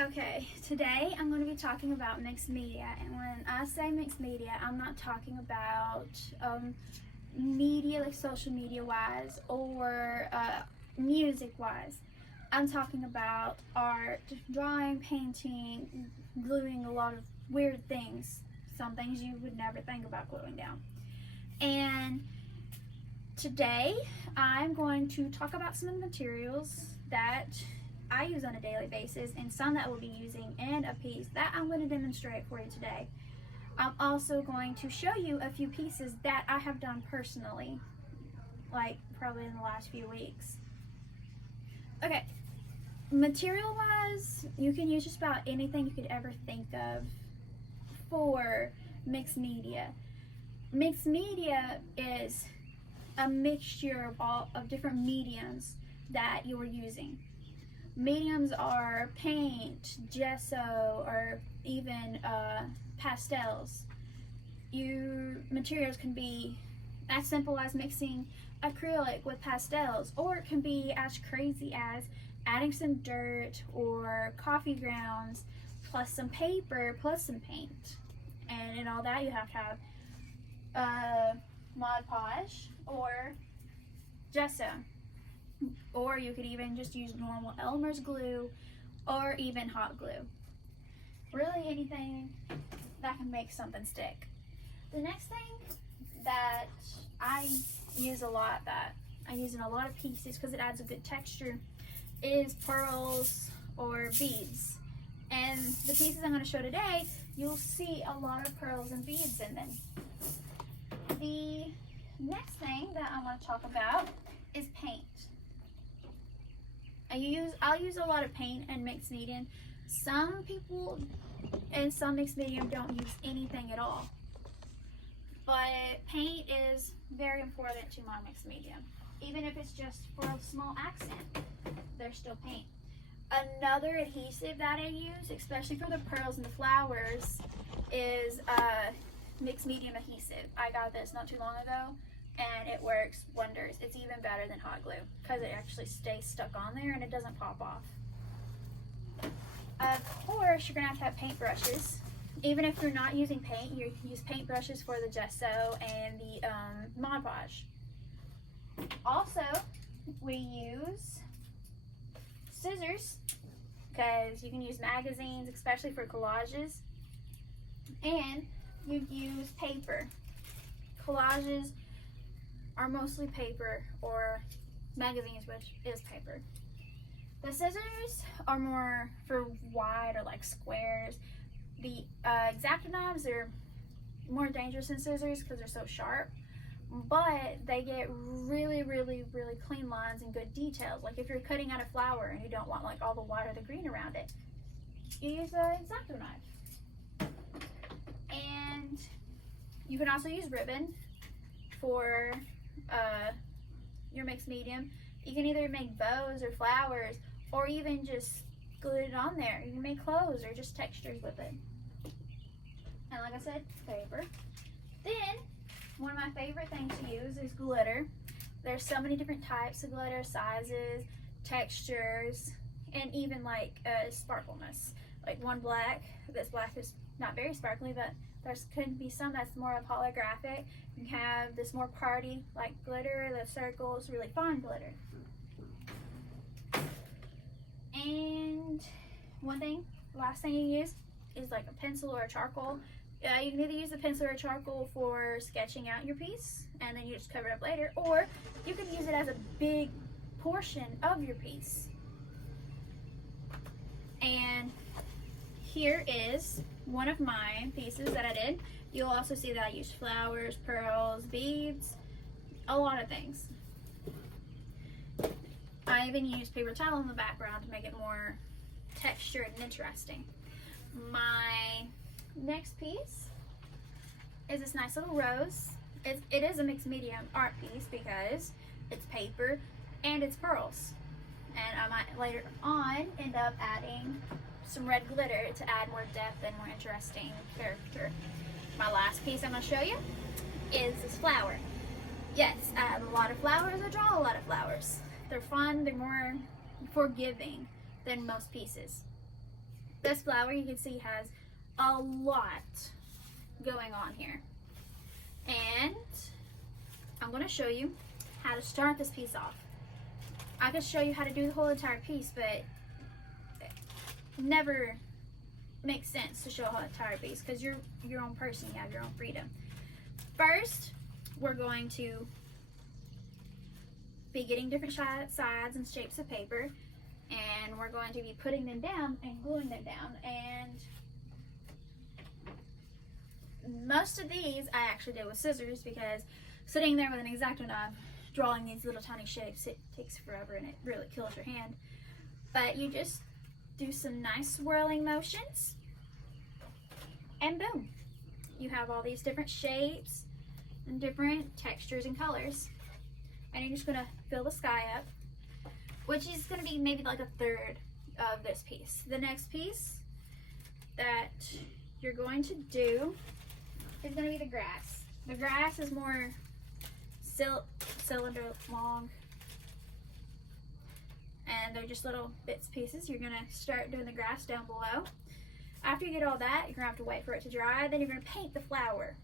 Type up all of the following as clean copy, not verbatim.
Okay, today I'm going to be talking about mixed media, and when I say mixed media, I'm not talking about media like social media wise or music wise. I'm talking about art, drawing, painting, gluing, a lot of weird things, some things you would never think about gluing down. And today I'm going to talk about some of the materials that I use on a daily basis and some that we'll be using in a piece that I'm going to demonstrate for you today. I'm also going to show you a few pieces that I have done personally, like probably in the last few weeks. Okay, material wise, you can use just about anything you could ever think of for mixed media. Mixed media is a mixture of different mediums that you're using. Mediums are paint, gesso, or even pastels. Your materials can be as simple as mixing acrylic with pastels, or it can be as crazy as adding some dirt or coffee grounds plus some paper plus some paint. And in all that, you have to have Mod Podge or gesso. Or you could even just use normal Elmer's glue or even hot glue. Really anything that can make something stick. The next thing that I use a lot, that I use in a lot of pieces because it adds a good texture, is pearls or beads. And the pieces I'm going to show today, you'll see a lot of pearls and beads in them. The next thing that I want to talk about is paint. I'll use a lot of paint and mixed medium. Some people in some mixed medium don't use anything at all. But paint is very important to my mixed medium. Even if it's just for a small accent, there's still paint. Another adhesive that I use, especially for the pearls and the flowers, is mixed medium adhesive. I got this not too long ago, and it works wonders. It's even better than hot glue because it actually stays stuck on there and it doesn't pop off. Of course, you're gonna have paintbrushes. Even if you're not using paint, you use paintbrushes for the gesso and the Mod Podge. Also, we use scissors because you can use magazines, especially for collages, and you use paper. Collages are mostly paper, or magazines, which is paper. The scissors are more for wide or like squares. The X-Acto knives are more dangerous than scissors because they're so sharp, but they get really clean lines and good details. Like if you're cutting out a flower and you don't want like all the white or the green around it, you use an X-Acto knife. And you can also use ribbon for your mixed medium. You can either make bows or flowers, or even just glue it on there. You can make clothes or just textures with it. And like I said, paper. Then, one of my favorite things to use is glitter. There's so many different types of glitter, sizes, textures, and even like sparkleness. Like one black, this black is not very sparkly, but there's could be some that's more of holographic. You have this more party like glitter, the circles, really fine glitter. And last thing you use is like a pencil or a charcoal. You can either use the pencil or charcoal for sketching out your piece and then you just cover it up later, or you can use it as a big portion of your piece. And here is one of my pieces that I did. You'll also see that I used flowers, pearls, beads, a lot of things. I even used paper towel in the background to make it more textured and interesting. My next piece is this nice little rose. It is a mixed medium art piece because it's paper and it's pearls. And I might later on end up adding some red glitter to add more depth and more interesting character. My last piece I'm going to show you is this flower. Yes, I have a lot of flowers. I draw a lot of flowers. They're fun. They're more forgiving than most pieces. This flower, you can see, has a lot going on here. And I'm going to show you how to start this piece off. I could show you how to do the whole entire piece, but it never makes sense to show a whole entire piece because you're your own person, you have your own freedom. First, we're going to be getting different sides and shapes of paper, and we're going to be putting them down and gluing them down. And most of these I actually did with scissors because sitting there with an X-Acto knife drawing these little tiny shapes, it takes forever and it really kills your hand. But you just do some nice swirling motions and boom, you have all these different shapes and different textures and colors. And you're just going to fill the sky up, which is going to be maybe like a third of this piece. The next piece that you're going to do is going to be the grass. The grass is more cylinder long, and they're just little bits pieces. You're going to start doing the grass down below. After you get all that, you're going to have to wait for it to dry. Then you're going to paint the flower.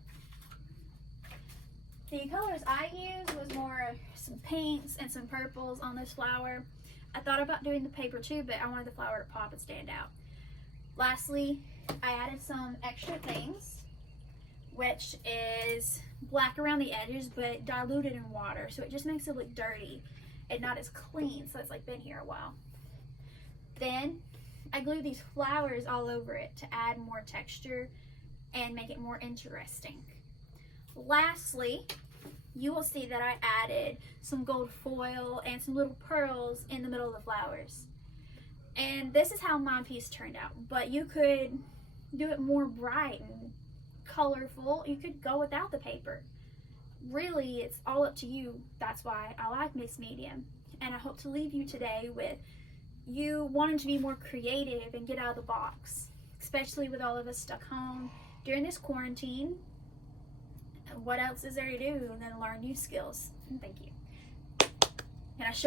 The colors I used was more some pinks and some purples on this flower. I thought about doing the paper too, but I wanted the flower to pop and stand out. Lastly, I added some extra things, which is black around the edges but diluted in water, so it just makes it look dirty and not as clean, so it's like been here a while. Then I glued these flowers all over it to add more texture and make it more interesting. Lastly, you will see that I added some gold foil and some little pearls in the middle of the flowers. And this is how my piece turned out, but you could do it more bright and colorful. You could go without the paper. Really, it's all up to you. That's why I like mixed medium. And I hope to leave you today with you wanting to be more creative and get out of the box, especially with all of us stuck home during this quarantine. What else is there to do than learn new skills? Thank you. And I showed